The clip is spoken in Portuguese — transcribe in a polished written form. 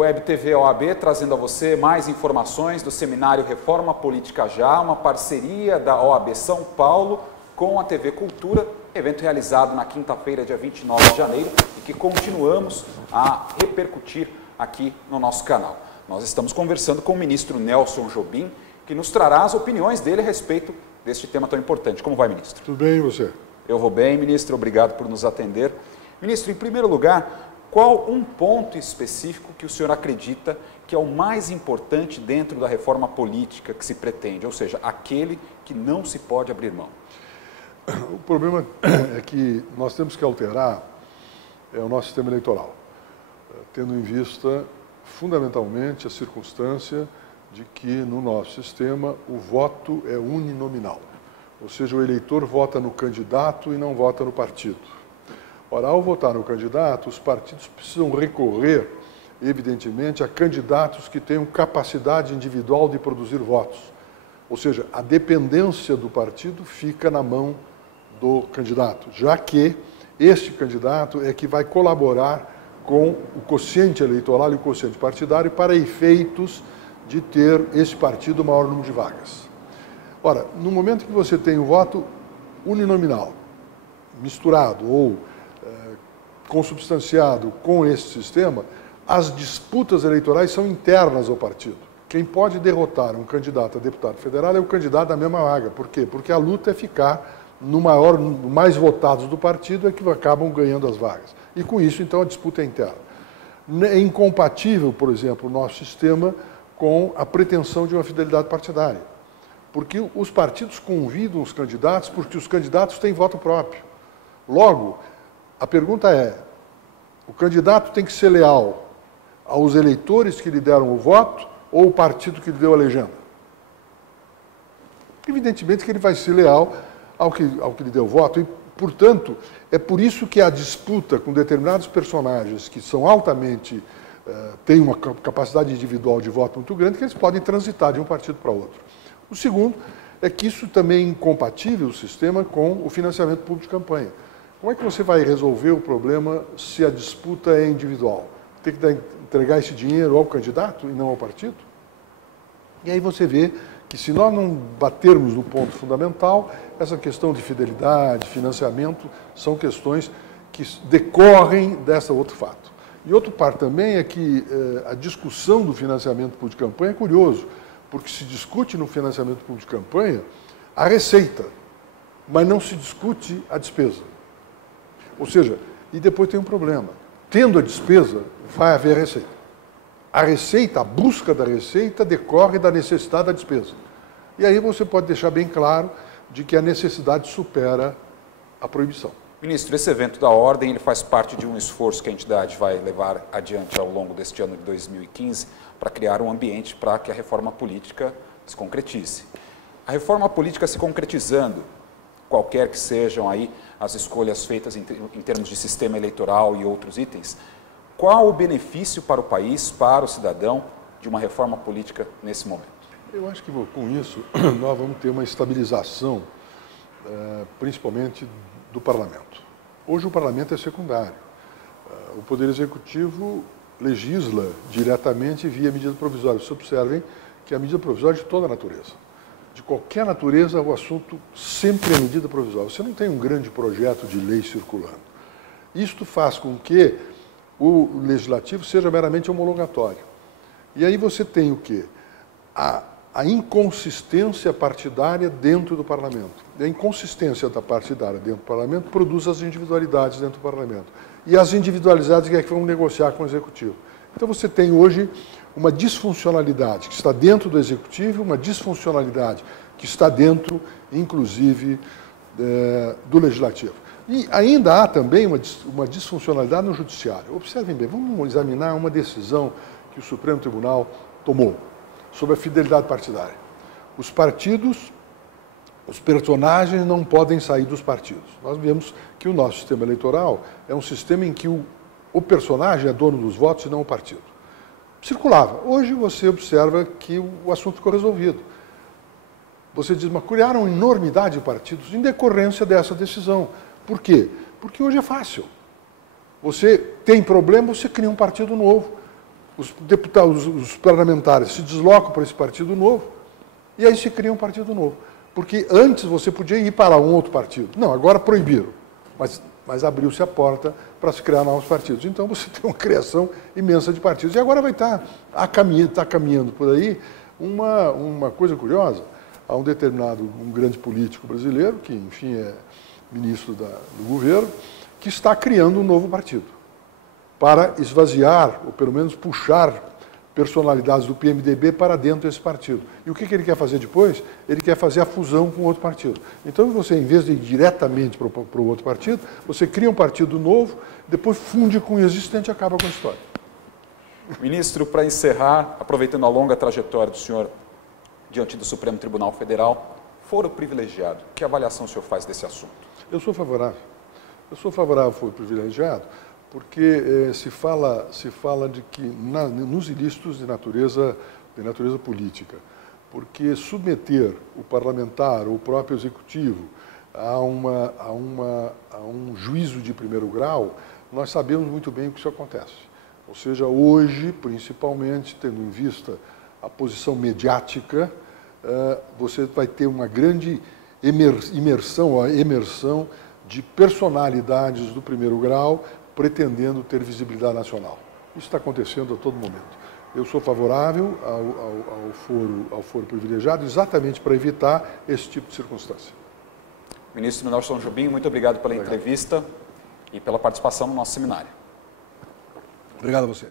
Web TV OAB trazendo a você mais informações do seminário Reforma Política Já, uma parceria da OAB São Paulo com a TV Cultura, evento realizado na quinta-feira, dia 29 de janeiro, e que continuamos a repercutir aqui no nosso canal. Nós estamos conversando com o ministro Nelson Jobim, que nos trará as opiniões dele a respeito deste tema tão importante. Como vai, ministro? Tudo bem, e você? Eu vou bem, ministro. Obrigado por nos atender. Ministro, em primeiro lugar, qual um ponto específico que o senhor acredita que é o mais importante dentro da reforma política que se pretende, ou seja, aquele que não se pode abrir mão? O problema é que nós temos que alterar o nosso sistema eleitoral, tendo em vista fundamentalmente a circunstância de que no nosso sistema o voto é uninominal, ou seja, o eleitor vota no candidato e não vota no partido. Ora, ao votar no candidato, os partidos precisam recorrer, evidentemente, a candidatos que tenham capacidade individual de produzir votos. Ou seja, a dependência do partido fica na mão do candidato, já que este candidato é que vai colaborar com o quociente eleitoral e o quociente partidário para efeitos de ter esse partido o maior número de vagas. Ora, no momento que você tem o voto uninominal, misturado ou consubstanciado com esse sistema, as disputas eleitorais são internas ao partido. Quem pode derrotar um candidato a deputado federal é o candidato da mesma vaga. Por quê? Porque a luta é ficar no mais votados do partido é que acabam ganhando as vagas. E com isso, então, a disputa é interna. É incompatível, por exemplo, o nosso sistema com a pretensão de uma fidelidade partidária. Porque os partidos convidam os candidatos porque os candidatos têm voto próprio. Logo, a pergunta é, o candidato tem que ser leal aos eleitores que lhe deram o voto ou o partido que lhe deu a legenda? Evidentemente que ele vai ser leal ao que lhe deu o voto e, portanto, é por isso que a disputa com determinados personagens que são altamente, têm uma capacidade individual de voto muito grande, que eles podem transitar de um partido para outro. O segundo é que isso também é incompatível, o sistema, com o financiamento público de campanha. Como é que você vai resolver o problema se a disputa é individual? Tem que entregar esse dinheiro ao candidato e não ao partido? E aí você vê que se nós não batermos no ponto fundamental, essa questão de fidelidade, financiamento, são questões que decorrem desse outro fato. E outro par também é que a discussão do financiamento público de campanha é curioso, porque se discute no financiamento público de campanha a receita, mas não se discute a despesa. Ou seja, e depois tem um problema. Tendo a despesa, vai haver a receita. A receita, a busca da receita, decorre da necessidade da despesa. E aí você pode deixar bem claro de que a necessidade supera a proibição. Ministro, esse evento da Ordem ele faz parte de um esforço que a entidade vai levar adiante ao longo deste ano de 2015 para criar um ambiente para que a reforma política se concretize. A reforma política se concretizando, qualquer que sejam aí as escolhas feitas em termos de sistema eleitoral e outros itens, qual o benefício para o país, para o cidadão, de uma reforma política nesse momento? Eu acho que com isso nós vamos ter uma estabilização, principalmente do parlamento. Hoje o parlamento é secundário. O Poder Executivo legisla diretamente via medida provisória. Vocês observem que a medida provisória é de toda a natureza. De qualquer natureza, o assunto sempre é medida provisória. Você não tem um grande projeto de lei circulando. Isto faz com que o legislativo seja meramente homologatório. E aí você tem o quê? A inconsistência partidária dentro do parlamento. E a inconsistência da partidária dentro do parlamento produz as individualidades dentro do parlamento. E as individualidades é que vão negociar com o executivo. Então você tem hoje uma disfuncionalidade que está dentro do executivo, uma disfuncionalidade que está dentro, inclusive, do legislativo. E ainda há também uma disfuncionalidade no judiciário. Observem bem, vamos examinar uma decisão que o Supremo Tribunal tomou sobre a fidelidade partidária. Os partidos, os personagens não podem sair dos partidos. Nós vemos que o nosso sistema eleitoral é um sistema em que o personagem é dono dos votos e não o partido. Circulava. Hoje você observa que o assunto ficou resolvido. Você diz, mas criaram uma enormidade de partidos em decorrência dessa decisão. Por quê? Porque hoje é fácil. Você tem problema, você cria um partido novo. os deputados, os parlamentares se deslocam para esse partido novo e aí se cria um partido novo. Porque antes você podia ir para um outro partido. Não, agora proibiram. Mas abriu-se a porta para se criar novos partidos. Então você tem uma criação imensa de partidos. E agora vai estar caminhando por aí uma coisa curiosa. Há um grande político brasileiro, que enfim é ministro do governo, que está criando um novo partido para esvaziar, ou pelo menos puxar personalidades do PMDB para dentro desse partido. E o que ele quer fazer depois? Ele quer fazer a fusão com outro partido. Então você, em vez de ir diretamente para o outro partido, você cria um partido novo, depois funde com o existente e acaba com a história. Ministro, para encerrar, aproveitando a longa trajetória do senhor diante do Supremo Tribunal Federal, foro privilegiado, que avaliação o senhor faz desse assunto? Eu sou favorável. Eu sou favorável ao foro privilegiado, porque se fala de que nos ilícitos de natureza política, porque submeter o parlamentar ou o próprio executivo a um juízo de primeiro grau, nós sabemos muito bem o que isso acontece. Ou seja, hoje, principalmente, tendo em vista a posição mediática, você vai ter uma grande emersão de personalidades do primeiro grau pretendendo ter visibilidade nacional. Isso está acontecendo a todo momento. Eu sou favorável ao foro privilegiado exatamente para evitar esse tipo de circunstância. Ministro Nelson Jobim, muito obrigado pela entrevista e pela participação no nosso seminário. Obrigado a você.